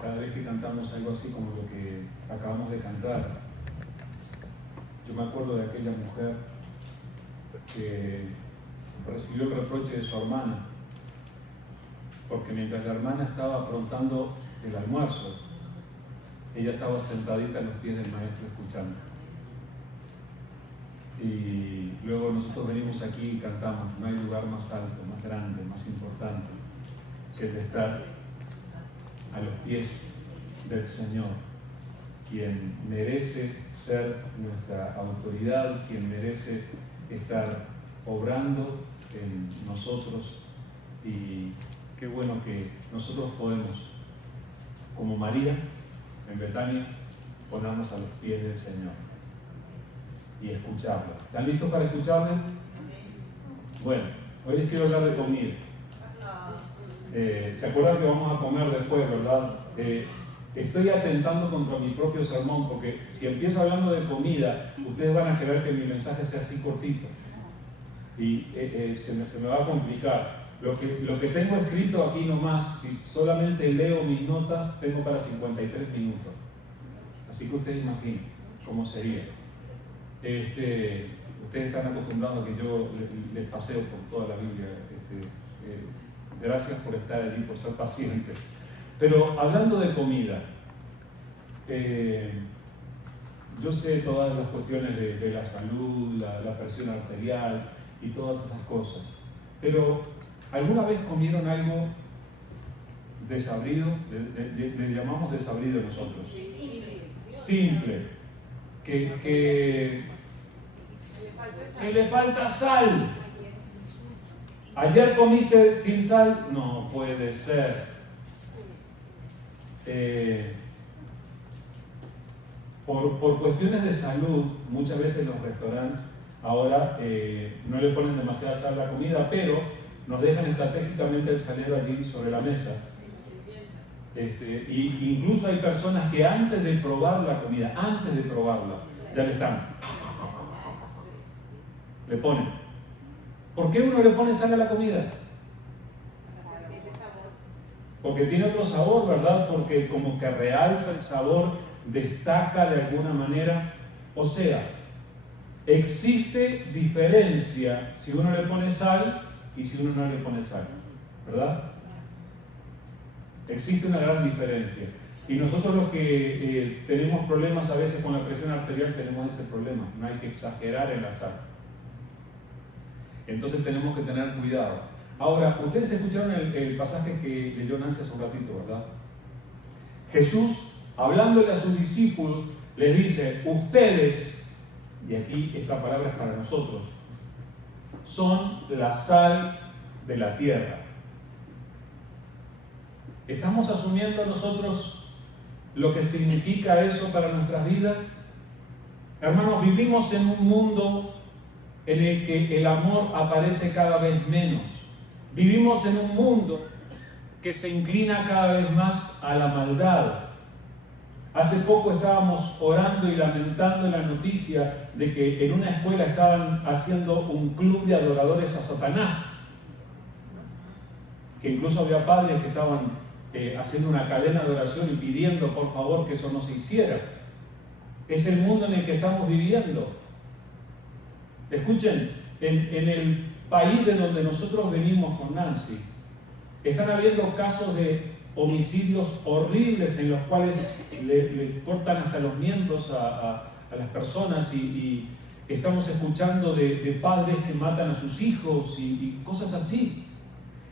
cada vez que cantamos algo así como lo que acabamos de cantar, yo me acuerdo de aquella mujer que recibió el reproche de su hermana, porque mientras la hermana estaba aprontando el almuerzo, ella estaba sentadita a los pies del maestro escuchando. Y luego nosotros venimos aquí y cantamos, no hay lugar más alto, más grande, más importante que el de estar a los pies del Señor, quien merece ser nuestra autoridad, quien merece estar obrando en nosotros. Y qué bueno que nosotros podemos, como María en Betania, ponernos a los pies del Señor y escucharlo. ¿Están listos para escucharle? Bueno, hoy les quiero hablar de comida. ¿Se acuerdan que vamos a comer después, verdad? Estoy atentando contra mi propio sermón, porque si empiezo hablando de comida, ustedes van a querer que mi mensaje sea así cortito. Y se me va a complicar. Lo que tengo escrito aquí nomás, si solamente leo mis notas, tengo para 53 minutos. Así que ustedes imaginen cómo sería. Ustedes están acostumbrados a que yo les paseo por toda la Biblia. Gracias por estar allí, por ser pacientes. Pero hablando de comida, yo sé todas las cuestiones de la salud, la presión arterial y todas esas cosas. Pero, ¿alguna vez comieron algo desabrido? Le llamamos desabrido nosotros. Simple. Que le falta sal. ¿Ayer comiste sin sal? No puede ser. Por cuestiones de salud, muchas veces los restaurantes ahora no le ponen demasiada sal a la comida, pero nos dejan estratégicamente el salero allí sobre la mesa. Y incluso hay personas que antes de probar la comida, ya le están. Le ponen. ¿Por qué uno le pone sal a la comida? Porque tiene otro sabor, ¿verdad? Porque como que realza el sabor, destaca de alguna manera. O sea, existe diferencia si uno le pone sal y si uno no le pone sal, ¿verdad? Existe una gran diferencia. Y nosotros los que tenemos problemas a veces con la presión arterial tenemos ese problema. No hay que exagerar en la sal. Entonces tenemos que tener cuidado. Ahora, ustedes escucharon el pasaje que leyó Nancy hace un ratito, ¿verdad? Jesús, hablándole a sus discípulos, les dice, ustedes, y aquí esta palabra es para nosotros, son la sal de la tierra. ¿Estamos asumiendo nosotros lo que significa eso para nuestras vidas? Hermanos, vivimos en un mundo en el que el amor aparece cada vez menos. Vivimos en un mundo que se inclina cada vez más a la maldad. Hace poco estábamos orando y lamentando la noticia de que en una escuela estaban haciendo un club de adoradores a Satanás. Que incluso había padres que estaban haciendo una cadena de oración y pidiendo por favor que eso no se hiciera. Es el mundo en el que estamos viviendo. Escuchen, en el país de donde nosotros venimos con Nancy, están habiendo casos de homicidios horribles en los cuales le cortan hasta los miembros a las personas y estamos escuchando de padres que matan a sus hijos y cosas así.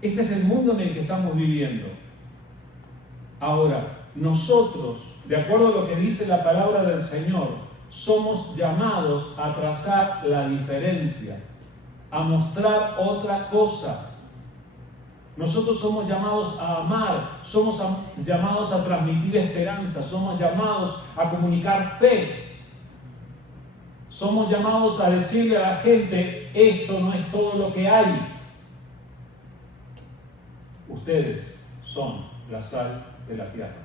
Este es el mundo en el que estamos viviendo. Ahora, nosotros, de acuerdo a lo que dice la palabra del Señor, somos llamados a trazar la diferencia, a mostrar otra cosa. Nosotros somos llamados a amar, somos llamados a transmitir esperanza, somos llamados a comunicar fe. Somos llamados a decirle a la gente, esto no es todo lo que hay. Ustedes son la sal de la tierra.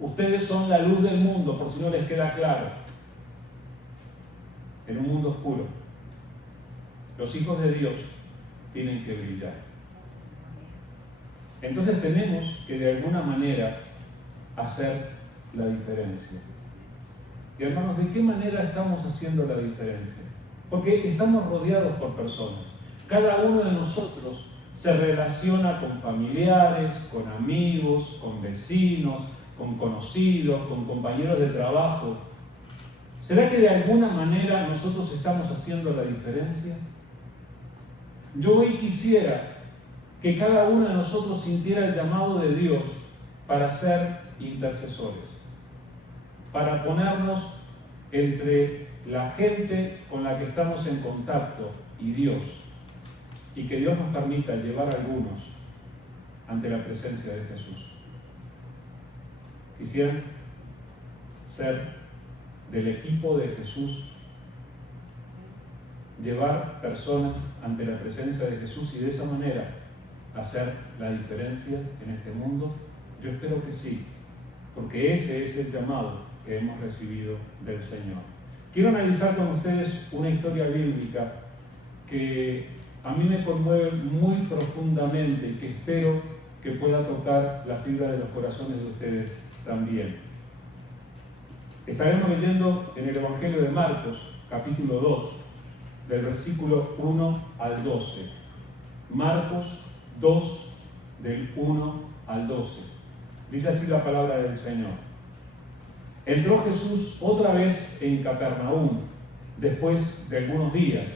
Ustedes son la luz del mundo, por si no les queda claro. En un mundo oscuro, los hijos de Dios tienen que brillar. Entonces tenemos que de alguna manera hacer la diferencia. Y hermanos, ¿de qué manera estamos haciendo la diferencia? Porque estamos rodeados por personas. Cada uno de nosotros se relaciona con familiares, con amigos, con vecinos, con conocidos, con compañeros de trabajo. ¿Será que de alguna manera nosotros estamos haciendo la diferencia? Yo hoy quisiera que cada uno de nosotros sintiera el llamado de Dios para ser intercesores, para ponernos entre la gente con la que estamos en contacto y Dios, y que Dios nos permita llevar a algunos ante la presencia de Jesús. ¿Quisieran ser del equipo de Jesús? Llevar personas ante la presencia de Jesús y de esa manera hacer la diferencia en este mundo. Yo espero que sí, porque ese es el llamado que hemos recibido del Señor. Quiero analizar con ustedes una historia bíblica que a mí me conmueve muy profundamente y que espero que pueda tocar la fibra de los corazones de ustedes también. Estaremos leyendo en el Evangelio de Marcos, capítulo 2, del versículo 1 al 12. Marcos 2, del 1 al 12. Dice así la palabra del Señor. Entró Jesús otra vez en Capernaum, después de algunos días,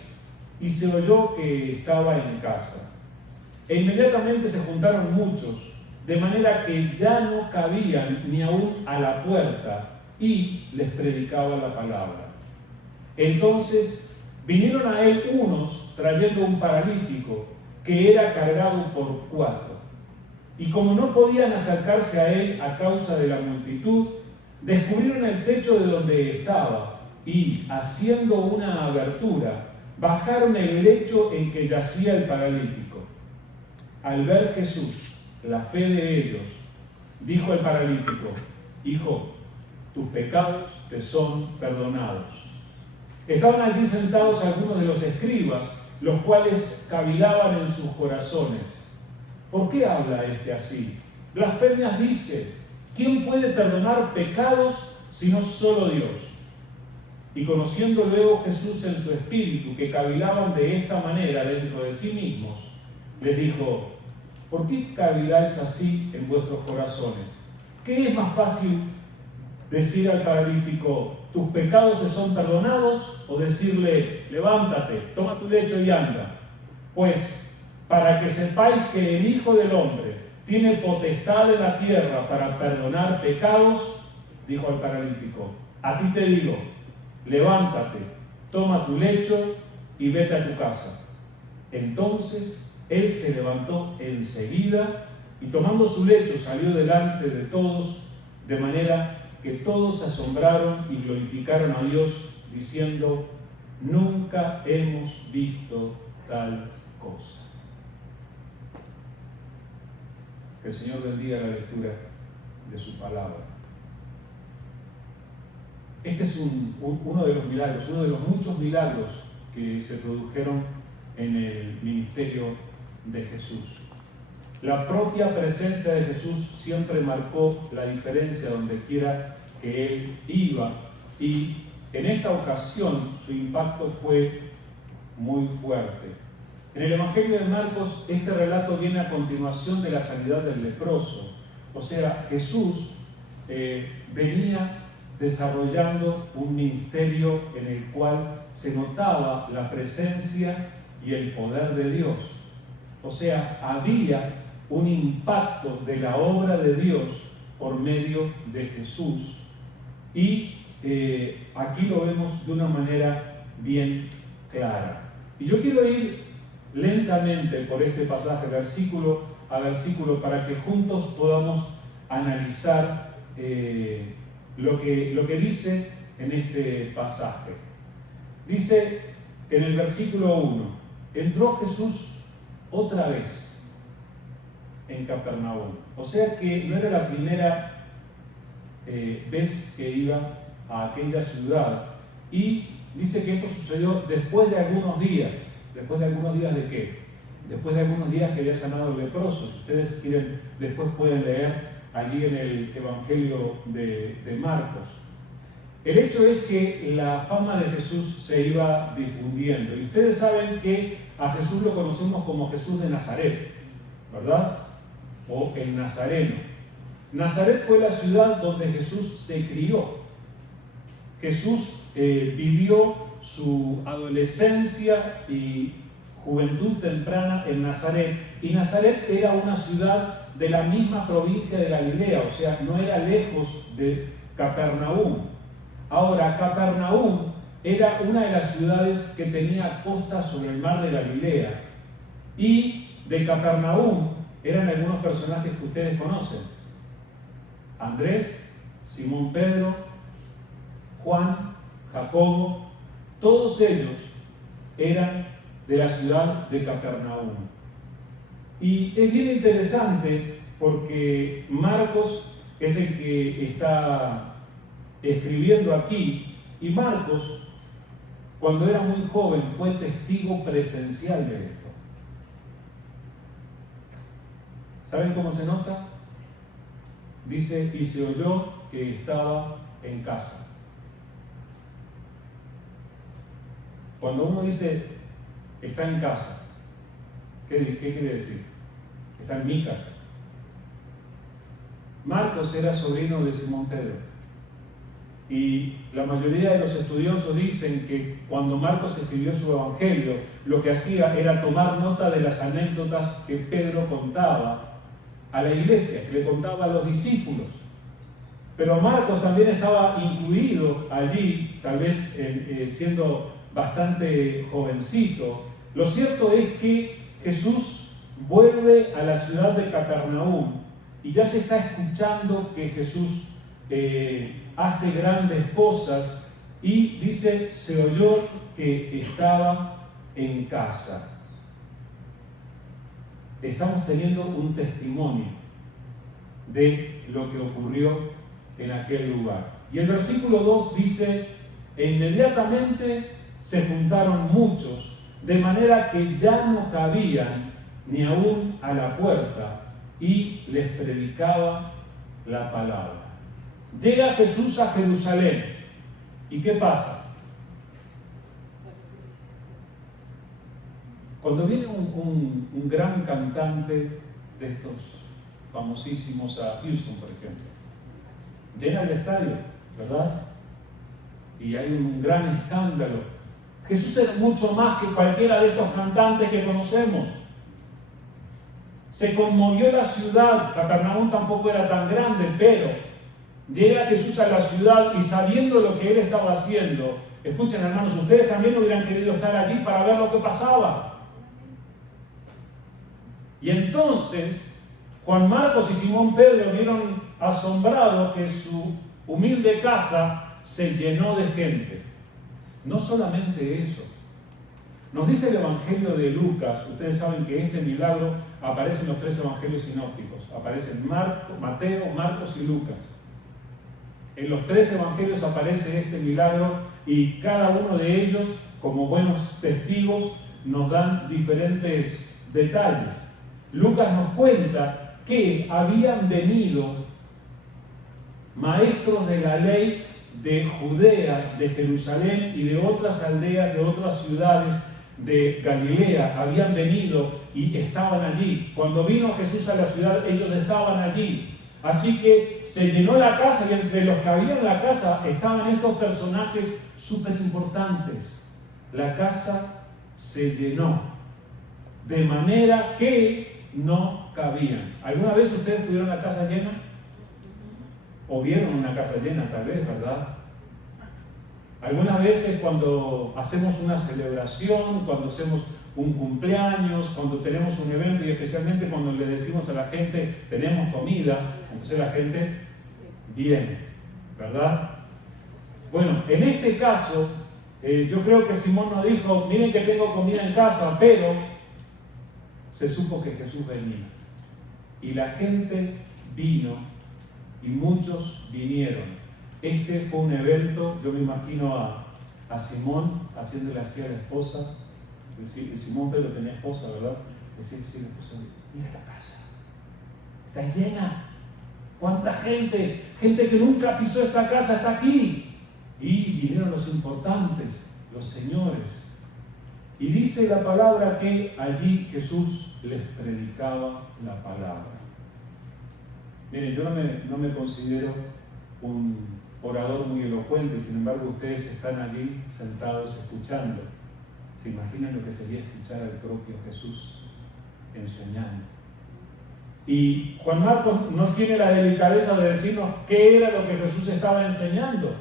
y se oyó que estaba en casa. E inmediatamente se juntaron muchos, de manera que ya no cabían ni aún a la puerta, y les predicaba la palabra. Entonces vinieron a él unos trayendo un paralítico que era cargado por 4. Y como no podían acercarse a él a causa de la multitud, descubrieron el techo de donde estaba y, haciendo una abertura, bajaron el lecho en que yacía el paralítico. Al ver Jesús la fe de ellos, dijo el paralítico: Hijo, tus pecados te son perdonados. Estaban allí sentados algunos de los escribas, los cuales cavilaban en sus corazones: ¿por qué habla este así? Blasfemias dice: ¿quién puede perdonar pecados sino solo Dios? Y conociendo luego Jesús en su espíritu que cavilaban de esta manera dentro de sí mismos, les dijo: ¿por qué caviláis así en vuestros corazones? ¿Qué es más fácil decir al paralítico: tus pecados te son perdonados? O decirle: levántate, toma tu lecho y anda. Pues para que sepáis que el Hijo del Hombre tiene potestad en la tierra para perdonar pecados, dijo al paralítico: a ti te digo, levántate, toma tu lecho y vete a tu casa. Entonces él se levantó enseguida y tomando su lecho salió delante de todos, de manera que todos se asombraron y glorificaron a Dios, diciendo: nunca hemos visto tal cosa. Que el Señor bendiga la lectura de su palabra. Este es uno de los milagros, uno de los muchos milagros que se produjeron en el ministerio de Jesús. La propia presencia de Jesús siempre marcó la diferencia donde quiera que Él iba, y en esta ocasión su impacto fue muy fuerte. En el Evangelio de Marcos, este relato viene a continuación de la sanidad del leproso. O sea, Jesús venía desarrollando un ministerio en el cual se notaba la presencia y el poder de Dios. O sea, había un impacto de la obra de Dios por medio de Jesús. Y aquí lo vemos de una manera bien clara. Y yo quiero ir lentamente por este pasaje, versículo a versículo, para que juntos podamos analizar lo que dice en este pasaje. Dice en el versículo 1: entró Jesús otra vez en Capernaum. O sea que no era la primera vez que iba a aquella ciudad. Y dice que esto sucedió después de algunos días. ¿Después de algunos días de qué? Después de algunos días que había sanado el leproso. Si ustedes quieren, después pueden leer allí en el Evangelio de Marcos. El hecho es que la fama de Jesús se iba difundiendo. Y ustedes saben que a Jesús lo conocemos como Jesús de Nazaret, ¿verdad? O el Nazareno. Nazaret fue la ciudad donde Jesús se crió. Jesús vivió su adolescencia y juventud temprana en Nazaret. Y Nazaret era una ciudad de la misma provincia de Galilea, o sea, no era lejos de Capernaum. Ahora, Capernaum era una de las ciudades que tenía costa sobre el mar de Galilea. Y de Capernaum eran algunos personajes que ustedes conocen: Andrés, Simón Pedro, Juan, Jacobo. Todos ellos eran de la ciudad de Capernaum. Y es bien interesante porque Marcos es el que está escribiendo aquí, y Marcos, cuando era muy joven, fue testigo presencial de esto. ¿Saben cómo se nota? Dice, y se oyó que estaba en casa. Cuando uno dice está en casa, ¿qué quiere decir? Está en mi casa. Marcos era sobrino de Simón Pedro. Y la mayoría de los estudiosos dicen que cuando Marcos escribió su evangelio, lo que hacía era tomar nota de las anécdotas que Pedro contaba a la iglesia, que le contaba a los discípulos. Pero Marcos también estaba incluido allí, tal vez siendo bastante jovencito. Lo cierto es que Jesús vuelve a la ciudad de Capernaum y ya se está escuchando que Jesús hace grandes cosas, y dice, se oyó que estaba en casa. Estamos teniendo un testimonio de lo que ocurrió en aquel lugar. Y el versículo 2 dice, e inmediatamente se juntaron muchos, de manera que ya no cabían ni aún a la puerta, y les predicaba la palabra. Llega Jesús a Jerusalén. ¿Y qué pasa? Cuando viene un gran cantante de estos famosísimos a Houston, por ejemplo, llena el estadio, ¿verdad? Y hay un gran escándalo. Jesús era mucho más que cualquiera de estos cantantes que conocemos. Se conmovió la ciudad. Capernaum tampoco era tan grande, pero llega Jesús a la ciudad y sabiendo lo que él estaba haciendo, escuchen hermanos, ustedes también hubieran querido estar allí para ver lo que pasaba. Y entonces Juan Marcos y Simón Pedro vieron asombrados que su humilde casa se llenó de gente. No solamente eso, nos dice el Evangelio de Lucas. Ustedes saben que este milagro aparece en los 3 evangelios sinópticos, aparecen Mateo, Marcos y Lucas. En los 3 evangelios aparece este milagro, y cada uno de ellos, como buenos testigos, nos dan diferentes detalles. Lucas nos cuenta que habían venido maestros de la ley de Judea, de Jerusalén y de otras aldeas, de otras ciudades de Galilea. Habían venido y estaban allí. Cuando vino Jesús a la ciudad, ellos estaban allí. Así que se llenó la casa, y entre los que había en la casa estaban estos personajes súper importantes. La casa se llenó, de manera que no cabían. ¿Alguna vez ustedes tuvieron la casa llena? ¿O vieron una casa llena, tal vez, verdad? Algunas veces cuando hacemos una celebración, cuando hacemos un cumpleaños, cuando tenemos un evento, y especialmente cuando le decimos a la gente tenemos comida, entonces la gente viene, ¿verdad? Bueno, en este caso, yo creo que Simón nos dijo, miren que tengo comida en casa, pero se supo que Jesús venía. Y la gente vino, y muchos vinieron. Este fue un evento, yo me imagino a Simón haciéndole así a la esposa. Simón Pedro tenía esposa, ¿verdad? Decir, sí, mira la casa, está llena. ¿Cuánta gente? Gente que nunca pisó esta casa está aquí. Y vinieron los importantes, los señores. Y dice la palabra que allí Jesús les predicaba la palabra. Miren, yo no me considero un orador muy elocuente, sin embargo ustedes están allí sentados escuchando. ¿Se imaginan lo que sería escuchar al propio Jesús enseñando? Y Juan Marcos no tiene la delicadeza de decirnos qué era lo que Jesús estaba enseñando.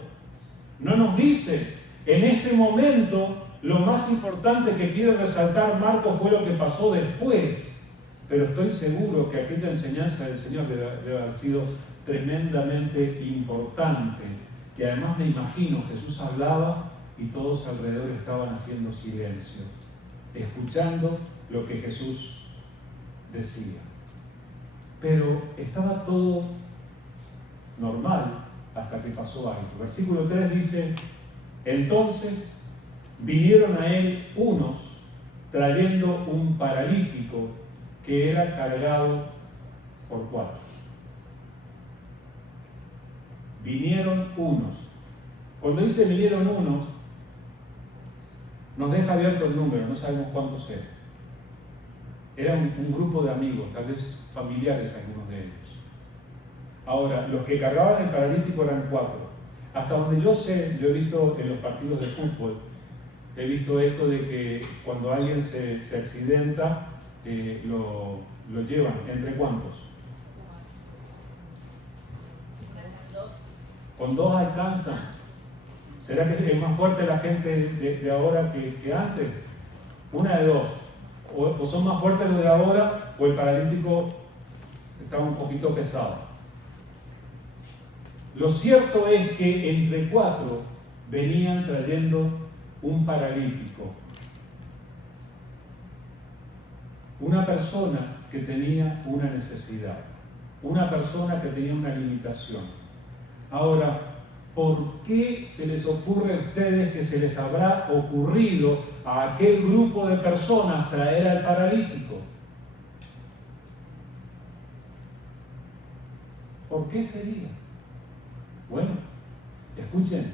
No nos dice. En este momento, lo más importante que quiere resaltar Marcos fue lo que pasó después. Pero estoy seguro que aquella enseñanza del Señor debe haber sido tremendamente importante. Y además me imagino, Jesús hablaba y todos alrededor estaban haciendo silencio, escuchando lo que Jesús decía. Pero estaba todo normal hasta que pasó algo. Versículo 3 dice: entonces vinieron a él unos trayendo un paralítico que era cargado por 4. Vinieron unos. Cuando dice vinieron unos, nos deja abierto el número, no sabemos cuántos eran. Era un grupo de amigos, tal vez familiares algunos de ellos. Ahora, los que cargaban el paralítico eran 4. Hasta donde yo sé, yo he visto en los partidos de fútbol, he visto esto de que cuando alguien se accidenta, lo llevan. ¿Entre cuántos? ¿Con 2 alcanzan? ¿Será que es más fuerte la gente de ahora que antes? Una de dos. O son más fuertes los de ahora, o el paralítico está un poquito pesado. Lo cierto es que entre 4 venían trayendo un paralítico. Una persona que tenía una necesidad. Una persona que tenía una limitación. Ahora, ¿por qué se les ocurre a ustedes que se les habrá ocurrido a aquel grupo de personas traer al paralítico? ¿Por qué sería? Bueno, escuchen,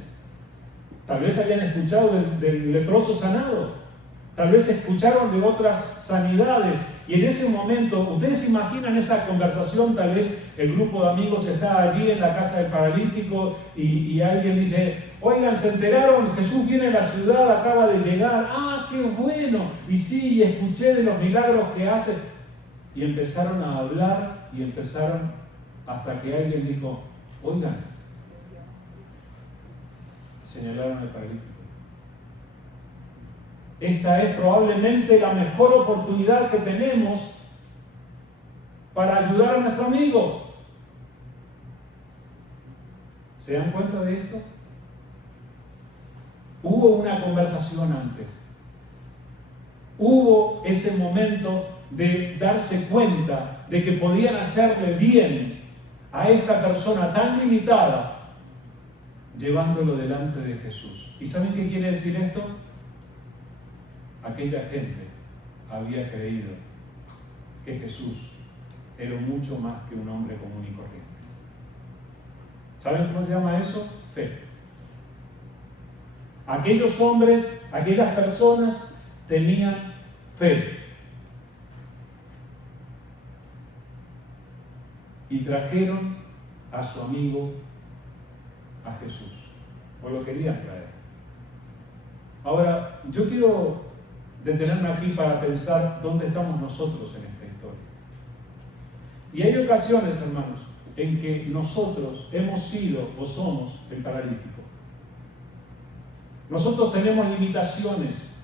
tal vez habían escuchado del leproso sanado, tal vez escucharon de otras sanidades, y en ese momento, ustedes se imaginan esa conversación, tal vez el grupo de amigos está allí en la casa del paralítico y alguien dice: oigan, ¿se enteraron? Jesús viene a la ciudad, acaba de llegar. ¡Ah, qué bueno! Y sí, escuché de los milagros que hace. Y empezaron a hablar y empezaron hasta que alguien dijo: oigan, señalaron al paralítico. Esta es probablemente la mejor oportunidad que tenemos para ayudar a nuestro amigo. ¿Se dan cuenta de esto? Hubo una conversación antes. Hubo ese momento de darse cuenta de que podían hacerle bien a esta persona tan limitada, llevándolo delante de Jesús. ¿Y saben qué quiere decir esto? Aquella gente había creído que Jesús era mucho más que un hombre común y corriente. ¿Saben cómo se llama eso? Fe. Aquellos hombres, aquellas personas tenían fe. Y trajeron a su amigo a Jesús. O lo querían traer. Ahora, yo quiero detenerme aquí para pensar dónde estamos nosotros en esta historia. Y hay ocasiones, hermanos, en que nosotros hemos sido o somos el paralítico. Nosotros tenemos limitaciones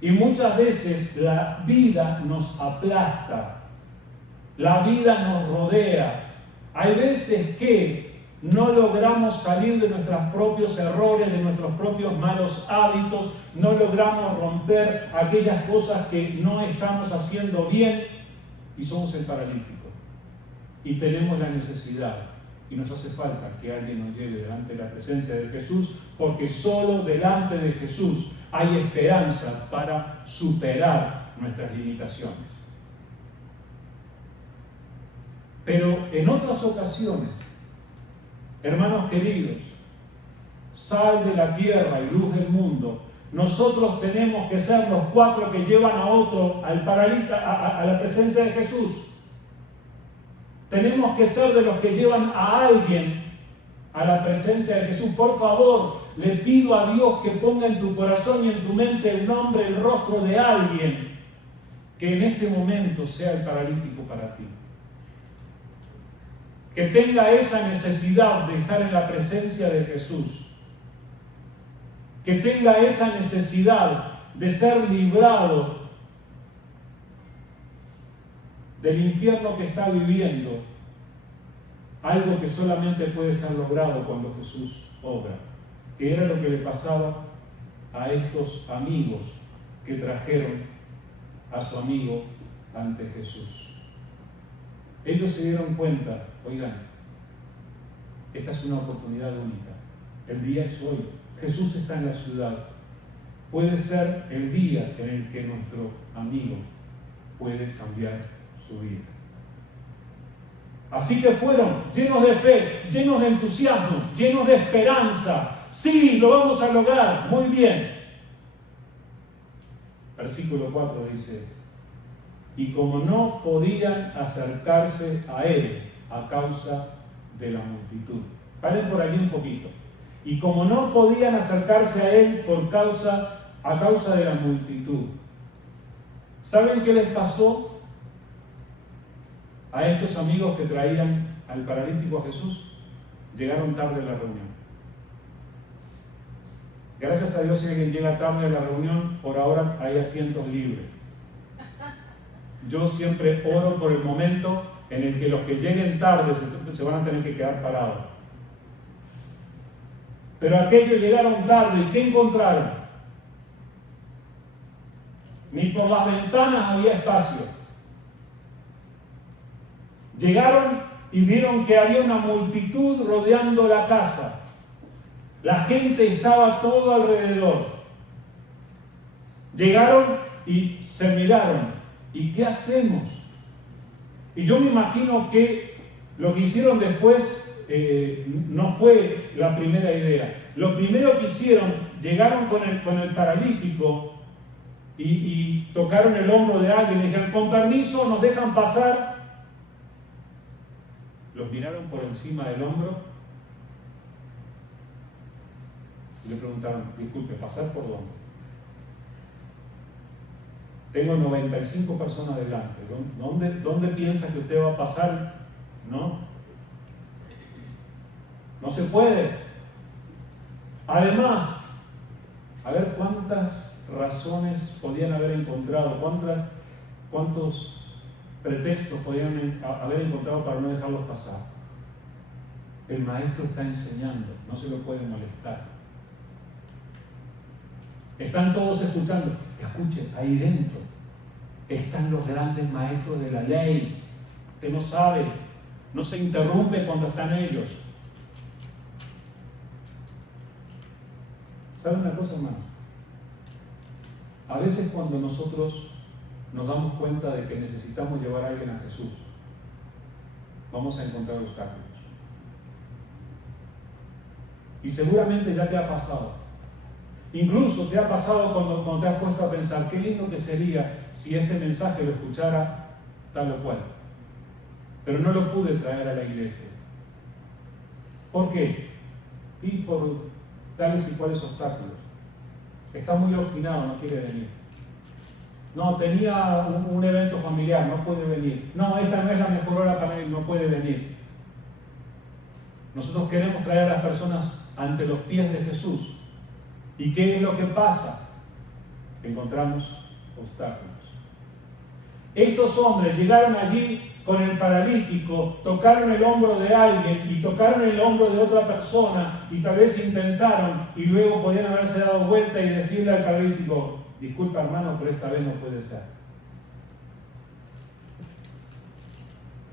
y muchas veces la vida nos aplasta, la vida nos rodea. Hay veces que no logramos salir de nuestros propios errores, de nuestros propios malos hábitos, no logramos romper aquellas cosas que no estamos haciendo bien y somos el paralítico. Y tenemos la necesidad y nos hace falta que alguien nos lleve delante de la presencia de Jesús, porque solo delante de Jesús hay esperanza para superar nuestras limitaciones. Pero en otras ocasiones, hermanos queridos, sal de la tierra y luz del mundo, nosotros tenemos que ser los 4 que llevan a otro, al paralítico, a la presencia de Jesús. Tenemos que ser de los que llevan a alguien a la presencia de Jesús. Por favor, le pido a Dios que ponga en tu corazón y en tu mente el nombre, el rostro de alguien que en este momento sea el paralítico para ti. Que tenga esa necesidad de estar en la presencia de Jesús. Que tenga esa necesidad de ser librado del infierno que está viviendo. Algo que solamente puede ser logrado cuando Jesús obra. Que era lo que le pasaba a estos amigos que trajeron a su amigo ante Jesús. Ellos se dieron cuenta, oigan, esta es una oportunidad única. El día es hoy. Jesús está en la ciudad. Puede ser el día en el que nuestro amigo puede cambiar su vida. Así que fueron llenos de fe, llenos de entusiasmo, llenos de esperanza. Sí, lo vamos a lograr. Muy bien. Versículo 4 dice: y como no podían acercarse a él a causa de la multitud. Paren por allí un poquito. Y como no podían acercarse a él a causa de la multitud. ¿Saben qué les pasó a estos amigos que traían al paralítico a Jesús? Llegaron tarde a la reunión. Gracias a Dios, si alguien llega tarde a la reunión, por ahora hay asientos libres. Yo siempre oro por el momento en el que los que lleguen tarde se van a tener que quedar parados. Pero aquellos llegaron tarde, ¿y qué encontraron? Ni por las ventanas había espacio. Llegaron y vieron que había una multitud rodeando la casa. La gente estaba todo alrededor. Llegaron y se miraron. ¿Y qué hacemos? Y yo me imagino que lo que hicieron después no fue la primera idea. Lo primero que hicieron, llegaron con el paralítico y tocaron el hombro de alguien y dijeron: con permiso, ¿nos dejan pasar? Los miraron por encima del hombro y le preguntaron: disculpe, ¿pasar por dónde? Tengo 95 personas delante. ¿Dónde piensa que usted va a pasar? No se puede. Además, a ver cuántas razones podían haber encontrado, cuántos pretextos podían haber encontrado para no dejarlos pasar. El maestro está enseñando, no se lo puede molestar. Están todos escuchando. Escuchen, ahí dentro están los grandes maestros de la ley. Usted no sabe, no se interrumpe cuando están ellos. ¿Sabe una cosa, hermano? A veces cuando nosotros nos damos cuenta de que necesitamos llevar a alguien a Jesús, vamos a encontrar obstáculos. Y seguramente ya te ha pasado. Incluso te ha pasado cuando te has puesto a pensar: qué lindo que sería si este mensaje lo escuchara tal o cual. Pero no lo pude traer a la iglesia. ¿Por qué? Y por tales y cuales obstáculos. Está muy obstinado, no quiere venir. No, tenía un evento familiar, no puede venir. No, esta no es la mejor hora para él, no puede venir. Nosotros queremos traer a las personas ante los pies de Jesús. ¿Y qué es lo que pasa? Encontramos obstáculos. Estos hombres llegaron allí con el paralítico, tocaron el hombro de alguien y tocaron el hombro de otra persona y tal vez intentaron y luego podían haberse dado vuelta y decirle al paralítico: disculpa, hermano, pero esta vez no puede ser.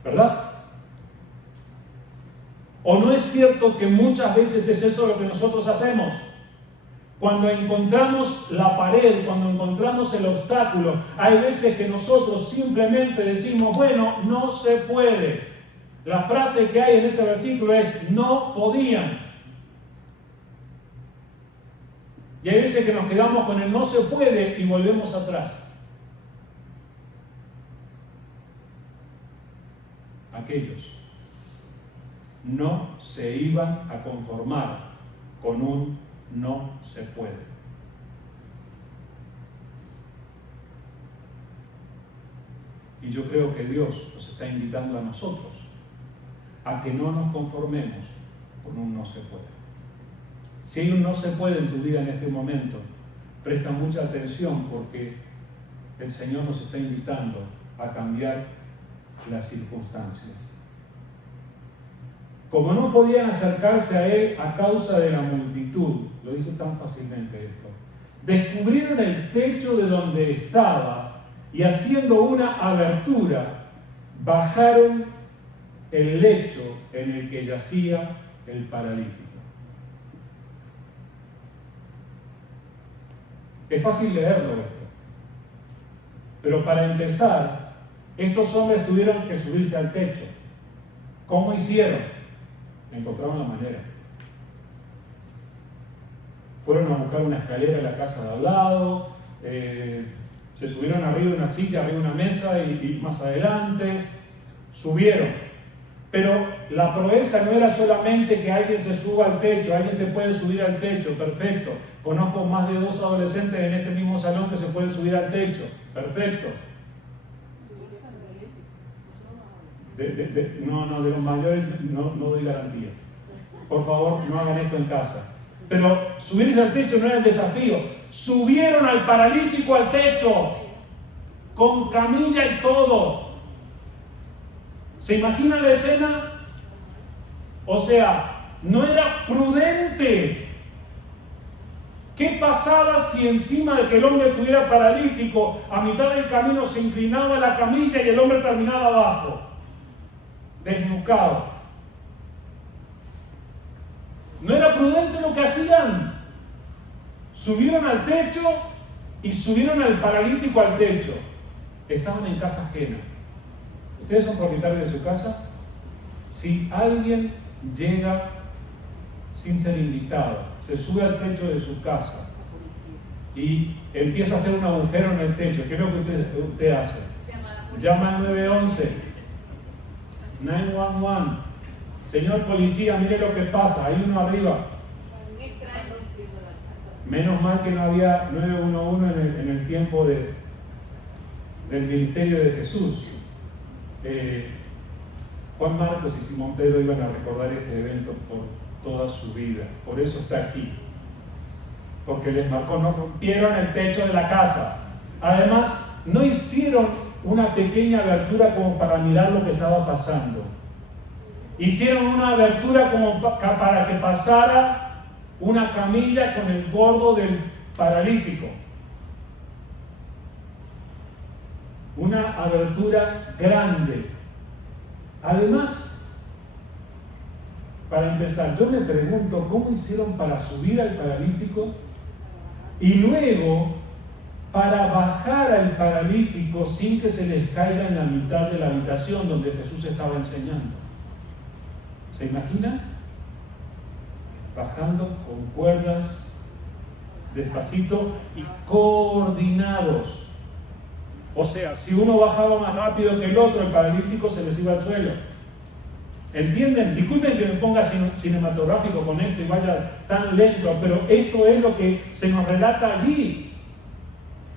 ¿Verdad? ¿O no es cierto que muchas veces es eso lo que nosotros hacemos? Cuando encontramos la pared, cuando encontramos el obstáculo, hay veces que nosotros simplemente decimos: bueno, no se puede. La frase que hay en ese versículo es: no podían. Y hay veces que nos quedamos con el no se puede y volvemos atrás. Aquellos no se iban a conformar con un no se puede. Y yo creo que Dios nos está invitando a nosotros a que no nos conformemos con un no se puede. Si hay un no se puede en tu vida en este momento, presta mucha atención, porque el Señor nos está invitando a cambiar las circunstancias. Como no podían acercarse a Él a causa de la multitud, lo dice tan fácilmente esto, descubrieron el techo de donde estaba y, haciendo una abertura, bajaron el lecho en el que yacía el paralítico. Es fácil leerlo esto, pero para empezar, estos hombres tuvieron que subirse al techo. ¿Cómo hicieron? Encontraron la manera. Fueron a buscar una escalera en la casa de al lado, se subieron arriba de una silla, arriba de una mesa y más adelante subieron. Pero la proeza no era solamente que alguien se suba al techo. Alguien se puede subir al techo, perfecto. Conozco más de 2 adolescentes en este mismo salón que se pueden subir al techo, perfecto. De los mayores no doy garantía. Por favor, no hagan esto en casa. Pero subirse al techo no era el desafío. Subieron al paralítico al techo, con camilla y todo. ¿Se imagina la escena? O sea, no era prudente. ¿Qué pasaba si encima de que el hombre estuviera paralítico, a mitad del camino se inclinaba la camilla y el hombre terminaba abajo, desnucado? No era prudente lo que hacían. Subieron al techo y subieron al paralítico al techo. Estaban en casa ajena. ¿Ustedes son propietarios de su casa? Si alguien llega sin ser invitado, se sube al techo de su casa y empieza a hacer un agujero en el techo, ¿qué es lo que usted hace? Llama al 911. 911. Señor policía, mire lo que pasa, hay uno arriba. Menos mal que no había 911 en el tiempo del ministerio de Jesús. Juan Marcos y Simón Pedro iban a recordar este evento por toda su vida. Por eso está aquí. Porque les marcó, no rompieron el techo de la casa. Además, no hicieron una pequeña abertura como para mirar lo que estaba pasando. Hicieron una abertura como para que pasara una camilla con el gordo del paralítico. Una abertura grande. Además, para empezar, yo me pregunto cómo hicieron para subir al paralítico y luego para bajar al paralítico sin que se les caiga en la mitad de la habitación donde Jesús estaba enseñando. ¿Se imaginan? Bajando con cuerdas, despacito y coordinados. O sea, si uno bajaba más rápido que el otro, el paralítico se les iba al suelo. ¿Entienden? Disculpen que me ponga cinematográfico con esto y vaya tan lento, pero esto es lo que se nos relata allí.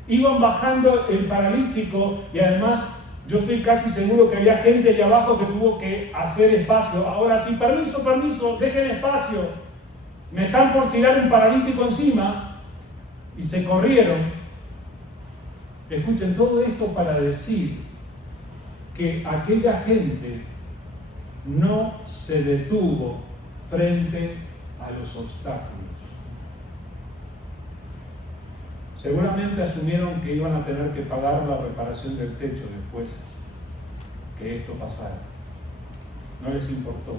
Iban bajando el paralítico y además yo estoy casi seguro que había gente allá abajo que tuvo que hacer espacio. Ahora sí, permiso, dejen espacio. Me están por tirar un paralítico encima y se corrieron. Escuchen, todo esto para decir que aquella gente no se detuvo frente a los obstáculos. Seguramente asumieron que iban a tener que pagar la reparación del techo después que esto pasara. No les importó.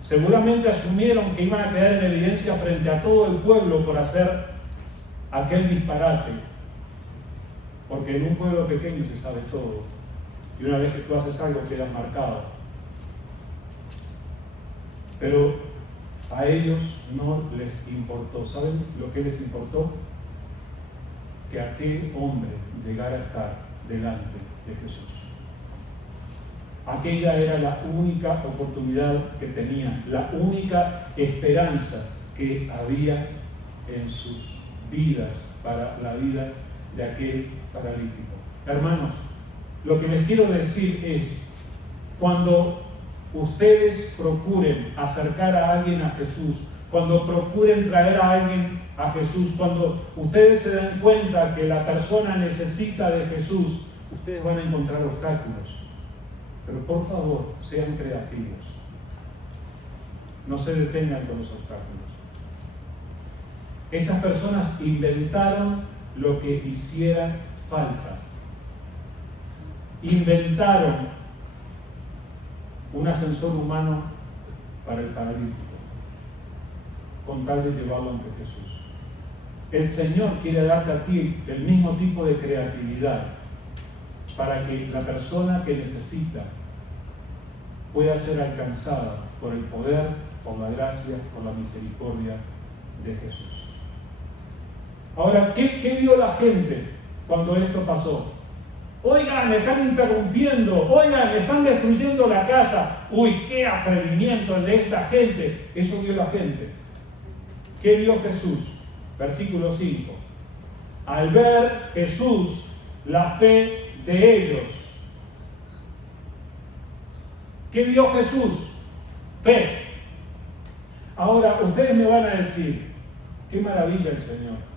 Seguramente asumieron que iban a quedar en evidencia frente a todo el pueblo por hacer aquel disparate. Porque en un pueblo pequeño se sabe todo. Y una vez que tú haces algo quedas marcado. Pero a ellos no les importó. ¿Saben lo que les importó? Que aquel hombre llegara a estar delante de Jesús. Aquella era la única oportunidad que tenía, la única esperanza que había en sus vidas para la vida de aquel paralítico. Hermanos, lo que les quiero decir es, cuando ustedes procuren acercar a alguien a Jesús, cuando procuren traer a alguien a Jesús, cuando ustedes se den cuenta que la persona necesita de Jesús, ustedes van a encontrar obstáculos. Pero por favor, sean creativos. No se detengan con los obstáculos. Estas personas inventaron lo que hiciera falta. Inventaron un ascensor humano para el paralítico, con tal de llevarlo ante Jesús. El Señor quiere darte a ti el mismo tipo de creatividad para que la persona que necesita pueda ser alcanzada por el poder, por la gracia, por la misericordia de Jesús. Ahora, ¿qué vio la gente cuando esto pasó? Oigan, me están interrumpiendo, oigan, me están destruyendo la casa. Uy, qué atrevimiento el de esta gente. Eso vio la gente. ¿Qué vio Jesús? Versículo 5. Al ver Jesús la fe de ellos. ¿Qué vio Jesús? Fe. Ahora, ustedes me van a decir, qué maravilla el Señor.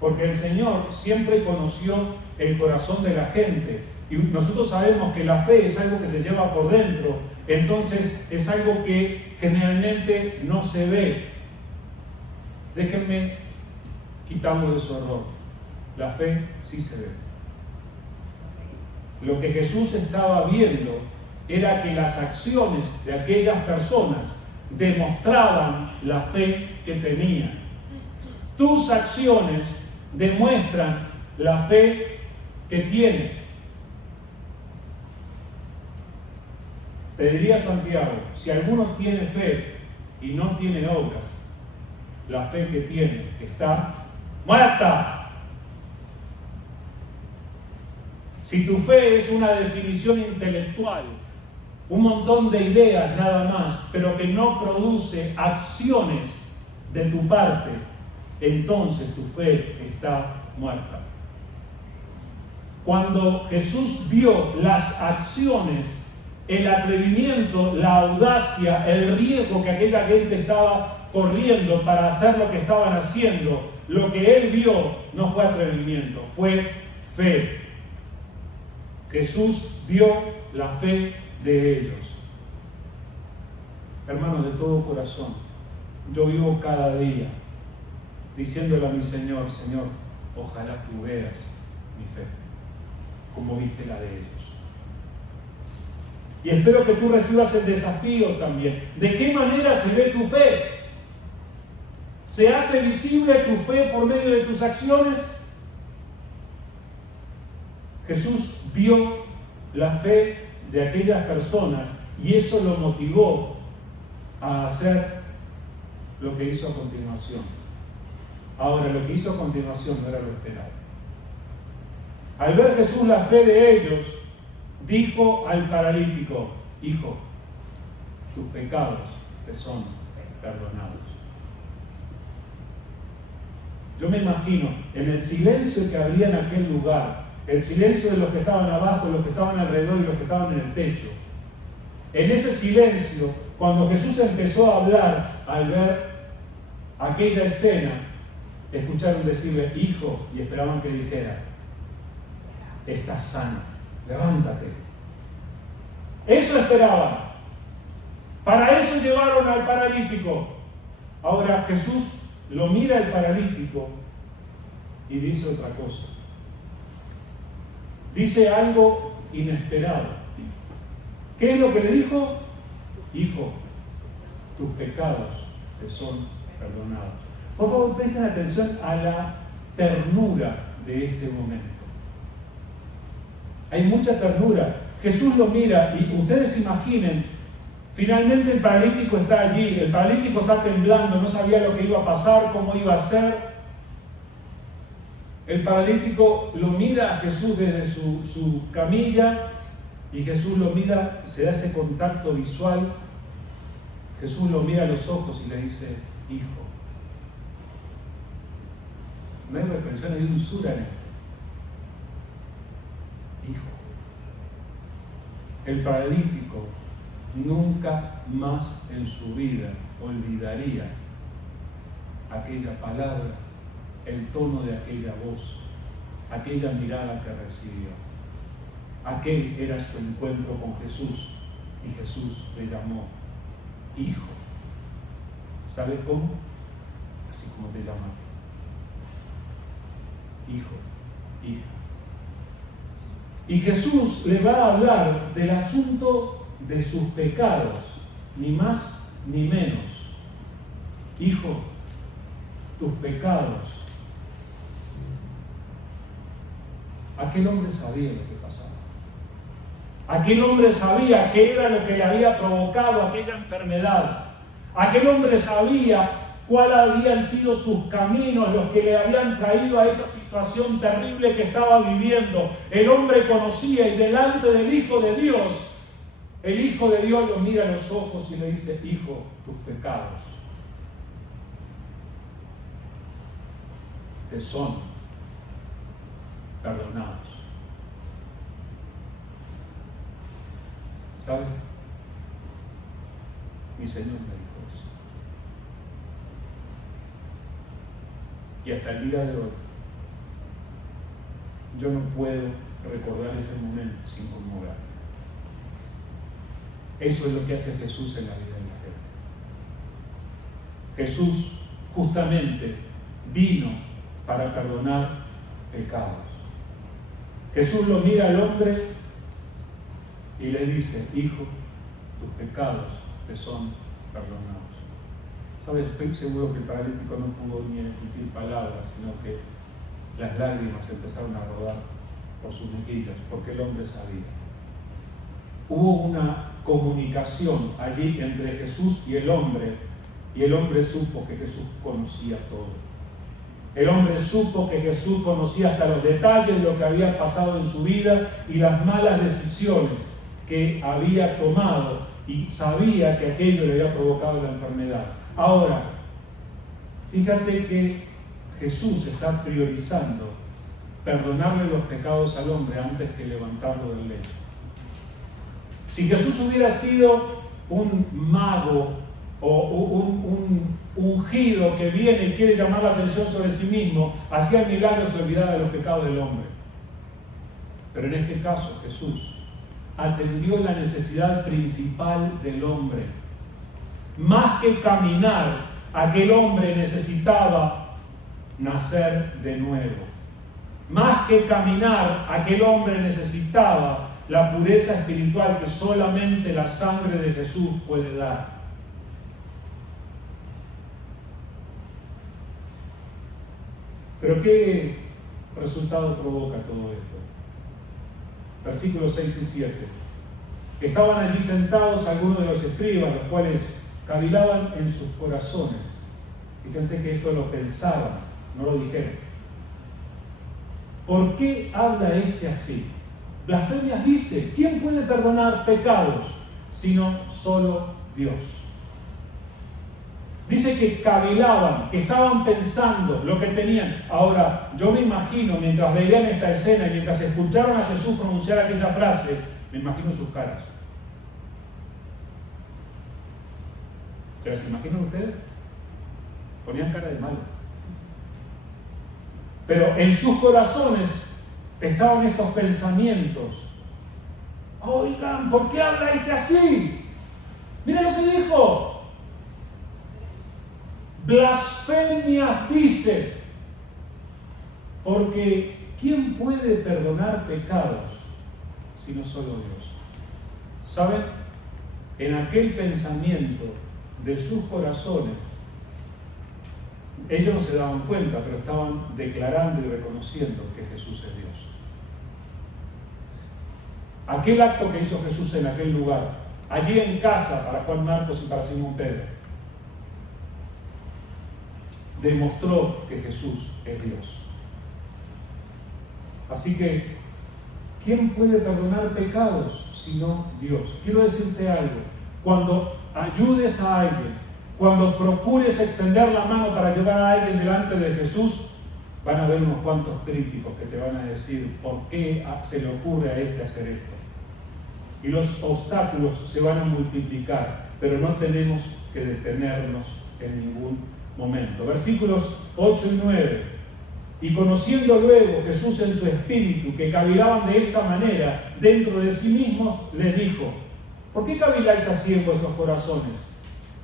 Porque el Señor siempre conoció el corazón de la gente. Y nosotros sabemos que la fe es algo que se lleva por dentro. Entonces, es algo que generalmente no se ve. Déjenme quitarlo de su error. La fe sí se ve. Lo que Jesús estaba viendo era que las acciones de aquellas personas demostraban la fe que tenían. Tus acciones demuestran la fe que tienes. Te diría Santiago, si alguno tiene fe y no tiene obras, la fe que tiene está muerta. Si tu fe es una definición intelectual, un montón de ideas nada más, pero que no produce acciones de tu parte, entonces tu fe está muerta. Cuando Jesús vio las acciones, el atrevimiento, la audacia, el riesgo que aquella gente estaba corriendo para hacer lo que estaban haciendo, lo que él vio no fue atrevimiento, fue fe. Jesús vio la fe de ellos. Hermanos, de todo corazón, yo vivo cada día diciéndole a mi Señor, Señor, ojalá tú veas mi fe, como viste la de ellos. Y espero que tú recibas el desafío también. ¿De qué manera se ve tu fe? ¿Se hace visible tu fe por medio de tus acciones? Jesús vio la fe de aquellas personas y eso lo motivó a hacer lo que hizo a continuación. Ahora, lo que hizo a continuación no era lo esperado. Al ver Jesús la fe de ellos, dijo al paralítico, hijo, tus pecados te son perdonados. Yo me imagino, en el silencio que había en aquel lugar, el silencio de los que estaban abajo, los que estaban alrededor y los que estaban en el techo, en ese silencio, cuando Jesús empezó a hablar, al ver aquella escena, escucharon decirle, hijo, y esperaban que dijera, estás sano, levántate. Eso esperaban. Para eso llevaron al paralítico. Ahora Jesús lo mira al paralítico y dice otra cosa. Dice algo inesperado. ¿Qué es lo que le dijo? Hijo, tus pecados te son perdonados. Por favor, presten atención a la ternura de este momento. Hay mucha ternura. Jesús lo mira y ustedes imaginen Finalmente el paralítico está allí, el paralítico está temblando, no sabía lo que iba a pasar, cómo iba a ser. El paralítico lo mira a Jesús desde su camilla y Jesús lo mira, se da ese contacto visual. Jesús lo mira a los ojos y le dice, hijo. No hay reprensión, hay dulzura en esto. Hijo. El paralítico nunca más en su vida olvidaría aquella palabra, el tono de aquella voz, aquella mirada que recibió. Aquel era su encuentro con Jesús y Jesús le llamó hijo. ¿Sabes cómo? Así como te llama. Hijo, hija. Y Jesús le va a hablar del asunto de sus pecados, ni más ni menos. Hijo, tus pecados. Aquel hombre sabía lo que pasaba. Aquel hombre sabía qué era lo que le había provocado aquella enfermedad. Aquel hombre sabía cuáles habían sido sus caminos, los que le habían traído a esa situación terrible que estaba viviendo. El hombre conocía y delante del Hijo de Dios, el Hijo de Dios lo mira a los ojos y le dice, hijo, tus pecados te son perdonados. ¿Sabes? Mi Señor me dijo eso. Y hasta el día de hoy, yo no puedo recordar ese momento sin conmover. Eso es lo que hace Jesús en la vida de la gente. Jesús justamente vino para perdonar pecados. Jesús lo mira al hombre y le dice, hijo, tus pecados te son perdonados. ¿Sabes? Estoy seguro que el paralítico no pudo ni emitir palabras, sino que las lágrimas empezaron a rodar por sus mejillas, porque el hombre sabía. Hubo una comunicación allí entre Jesús y el hombre supo que Jesús conocía todo. El hombre supo que Jesús conocía hasta los detalles de lo que había pasado en su vida y las malas decisiones que había tomado, y sabía que aquello le había provocado la enfermedad. Ahora, fíjate que Jesús está priorizando perdonarle los pecados al hombre antes que levantarlo del lecho. Si Jesús hubiera sido un mago o un ungido que viene y quiere llamar la atención sobre sí mismo, hacía milagros y olvidaba de los pecados del hombre. Pero en este caso Jesús atendió la necesidad principal del hombre. Más que caminar, aquel hombre necesitaba nacer de nuevo. Más que caminar, aquel hombre necesitaba la pureza espiritual que solamente la sangre de Jesús puede dar. Pero ¿qué resultado provoca todo esto? Versículos 6 y 7. Estaban allí sentados algunos de los escribas, los cuales cavilaban en sus corazones. Fíjense que esto lo pensaban, no lo dijeron. ¿Por qué habla este así? Blasfemias dice, ¿quién puede perdonar pecados sino solo Dios? Dice que cavilaban, que estaban pensando lo que tenían. Ahora, yo me imagino, mientras veían esta escena y mientras escucharon a Jesús pronunciar aquella frase, me imagino sus caras. ¿Se las imaginan ustedes? Ponían cara de malo. Pero en sus corazones estaban estos pensamientos. Oigan, ¿por qué habla este así? Mira lo que dijo. Blasfemias dice, porque ¿quién puede perdonar pecados sino solo Dios? ¿Saben? En aquel pensamiento de sus corazones, ellos no se daban cuenta, pero estaban declarando y reconociendo que Jesús es Dios. Aquel acto que hizo Jesús en aquel lugar allí en casa para Juan Marcos y para Simón Pedro. Demostró que Jesús es Dios. Así que, ¿quién puede perdonar pecados sino Dios? Quiero decirte algo. Cuando ayudes a alguien, cuando procures extender la mano para llevar a alguien delante de Jesús, van a haber unos cuantos críticos que te van a decir por qué se le ocurre a este hacer esto. Y los obstáculos se van a multiplicar, pero no tenemos que detenernos en ningún momento. Versículos 8 y 9. Y conociendo luego Jesús en su espíritu que cavilaban de esta manera dentro de sí mismos, les dijo: ¿por qué caviláis así en vuestros corazones?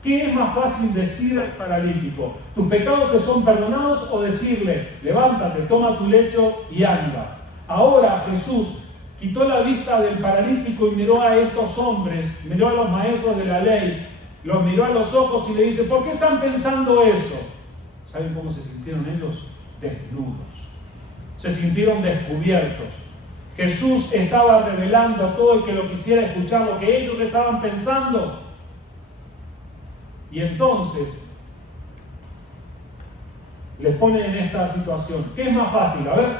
¿Qué es más fácil decir al paralítico: tus pecados te son perdonados, o decirle: levántate, toma tu lecho y anda? Ahora Jesús quitó la vista del paralítico y miró a estos hombres, miró a los maestros de la ley, los miró a los ojos y le dice: ¿por qué están pensando eso? ¿Saben cómo se sintieron ellos? Desnudos. Se sintieron descubiertos. Jesús estaba revelando a todo el que lo quisiera escuchar lo que ellos estaban pensando. Y entonces les pone en esta situación. ¿Qué es más fácil? A ver,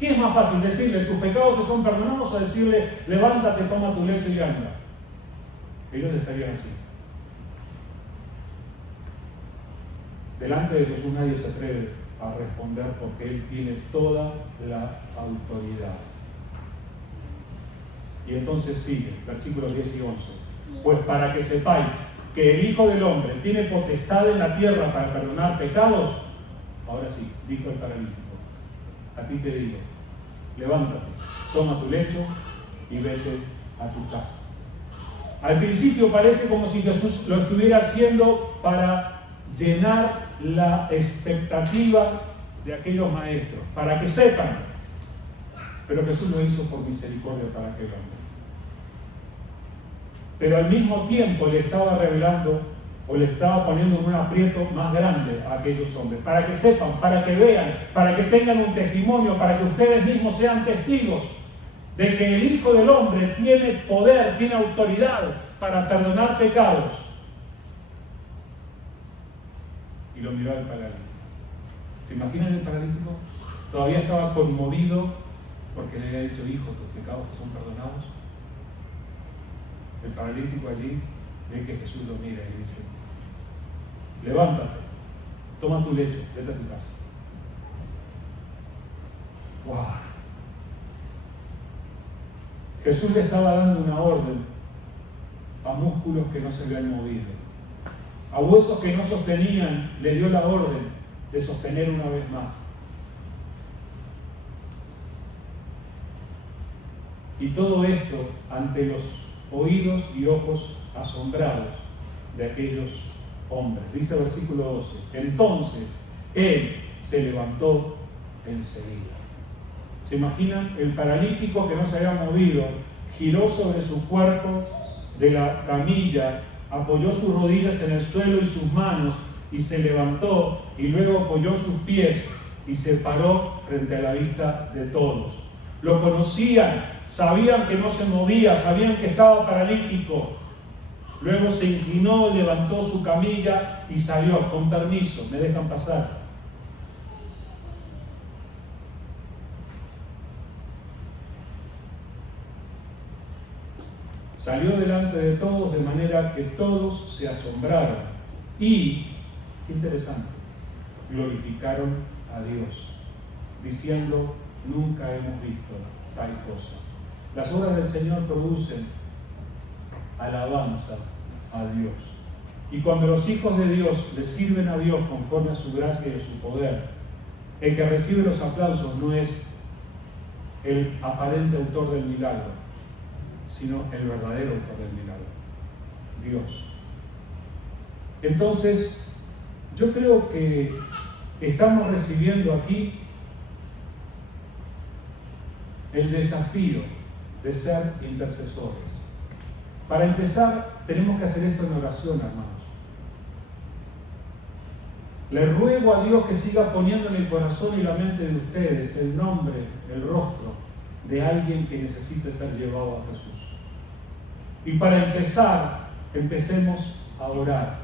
¿qué es más fácil? ¿Decirle tus pecados te son perdonados, o decirle levántate, toma tu lecho y anda? Ellos estarían así. Delante de Jesús nadie se atreve a responder, porque Él tiene toda la autoridad. Y entonces sigue, versículos 10 y 11. Pues para que sepáis que el Hijo del Hombre tiene potestad en la tierra para perdonar pecados, ahora sí, dijo el paralítico: a ti te digo, levántate, toma tu lecho y vete a tu casa. Al principio parece como si Jesús lo estuviera haciendo para llenar la expectativa de aquellos maestros, para que sepan. Pero Jesús lo hizo por misericordia para aquel hombre. Pero al mismo tiempo le estaba revelando, o le estaba poniendo en un aprieto más grande a aquellos hombres, para que sepan, para que vean, para que tengan un testimonio, para que ustedes mismos sean testigos de que el Hijo del Hombre tiene poder, tiene autoridad para perdonar pecados. Y lo miró al paralítico. ¿Se imaginan el paralítico? Todavía estaba conmovido porque le había dicho: hijo, tus pecados te son perdonados. El paralítico allí ve que Jesús lo mira y le dice: levántate, toma tu lecho, vete a tu casa. ¡Wow! Jesús le estaba dando una orden a músculos que no se habían movido. A huesos que no sostenían, le dio la orden de sostener una vez más. Y todo esto ante los oídos y ojos asombrados de aquellos hombres. Dice el versículo 12: entonces él se levantó enseguida. ¿Se imaginan? El paralítico que no se había movido giró sobre su cuerpo de la camilla, apoyó sus rodillas en el suelo y sus manos, y se levantó, y luego apoyó sus pies y se paró frente a la vista de todos. Lo conocían, sabían que no se movía, sabían que estaba paralítico. Luego se inclinó, levantó su camilla y salió. Con permiso, me dejan pasar. Salió delante de todos, de manera que todos se asombraron y, qué interesante, glorificaron a Dios, diciendo: nunca hemos visto tal cosa. Las obras del Señor producen alabanza a Dios. Y cuando los hijos de Dios le sirven a Dios conforme a su gracia y a su poder, el que recibe los aplausos no es el aparente autor del milagro, sino el verdadero autor del milagro, Dios. Entonces, yo creo que estamos recibiendo aquí el desafío de ser intercesores. Para empezar, tenemos que hacer esto en oración, hermanos. Le ruego a Dios que siga poniendo en el corazón y la mente de ustedes el nombre, el rostro de alguien que necesite ser llevado a Jesús. Y para empezar, empecemos a orar,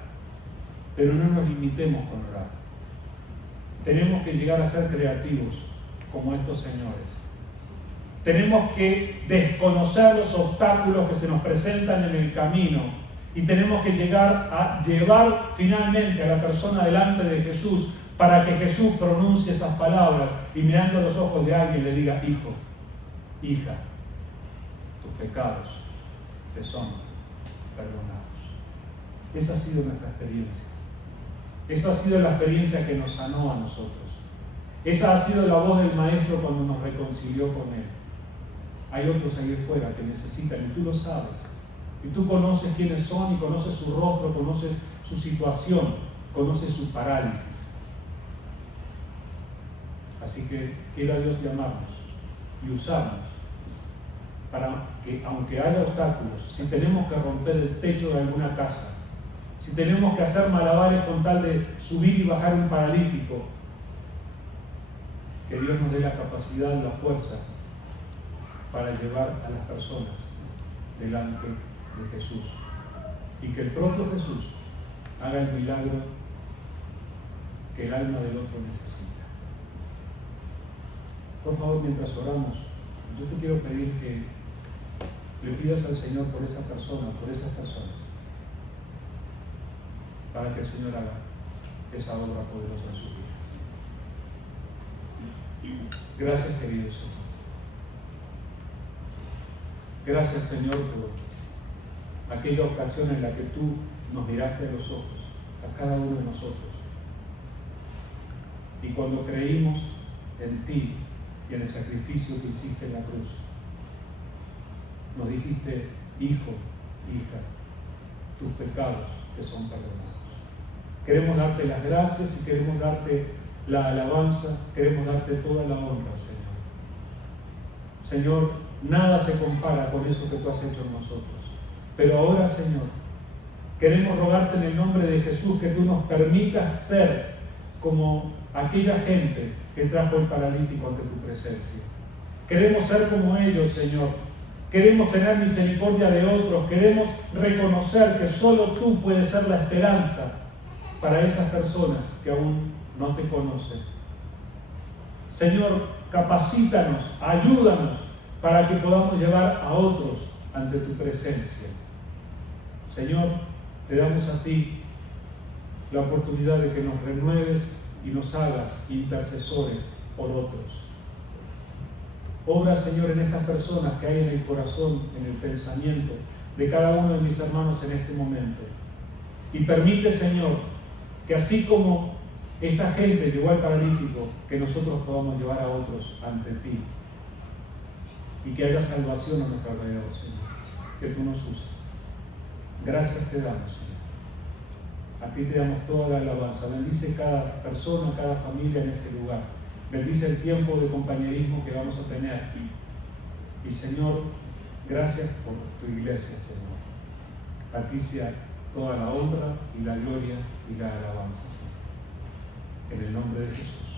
pero no nos limitemos con orar. Tenemos que llegar a ser creativos como estos señores. Tenemos que desconocer los obstáculos que se nos presentan en el camino y tenemos que llegar a llevar finalmente a la persona delante de Jesús para que Jesús pronuncie esas palabras y mirando a los ojos de alguien le diga: hijo, hija, tus pecados te son perdonados. Esa ha sido nuestra experiencia. Esa ha sido la experiencia que nos sanó a nosotros. Esa ha sido la voz del Maestro cuando nos reconcilió con Él. Hay otros ahí afuera que necesitan, y tú lo sabes. Y tú conoces quiénes son, y conoces su rostro, conoces su situación, conoces su parálisis. Así que quiera Dios llamarnos y usarnos para que, aunque haya obstáculos, si tenemos que romper el techo de alguna casa, si tenemos que hacer malabares con tal de subir y bajar un paralítico, que Dios nos dé la capacidad y la fuerza para llevar a las personas delante de Jesús. Y que el propio Jesús haga el milagro que el alma del otro necesita. Por favor, mientras oramos, yo te quiero pedir que le pidas al Señor por esa persona, por esas personas, para que el Señor haga esa obra poderosa en sus vidas. Gracias, querido Señor. Gracias, Señor, por aquella ocasión en la que tú nos miraste a los ojos, a cada uno de nosotros. Y cuando creímos en ti y en el sacrificio que hiciste en la cruz, nos dijiste: hijo, hija, tus pecados te son perdonados. Queremos darte las gracias y queremos darte la alabanza, queremos darte toda la honra, Señor. Señor, nada se compara con eso que tú has hecho en nosotros. Pero ahora, Señor, queremos rogarte en el nombre de Jesús que tú nos permitas ser como aquella gente que trajo el paralítico ante tu presencia. Queremos ser como ellos, Señor. Queremos tener misericordia de otros. Queremos reconocer que solo tú puedes ser la esperanza para esas personas que aún no te conocen. Señor, capacítanos, ayúdanos para que podamos llevar a otros ante tu presencia. Señor, te damos a ti la oportunidad de que nos renueves y nos hagas intercesores por otros. Obra, Señor, en estas personas que hay en el corazón, en el pensamiento de cada uno de mis hermanos en este momento. Y permite, Señor, que así como esta gente llevó al paralítico, que nosotros podamos llevar a otros ante ti. Y que haya salvación a nuestro alrededor, Señor. Que tú nos uses. Gracias te damos, Señor. A ti te damos toda la alabanza. Bendice cada persona, cada familia en este lugar. Bendice el tiempo de compañerismo que vamos a tener. Y Señor, gracias por tu iglesia, Señor. A ti sea toda la honra y la gloria y la alabanza, Señor. En el nombre de Jesús.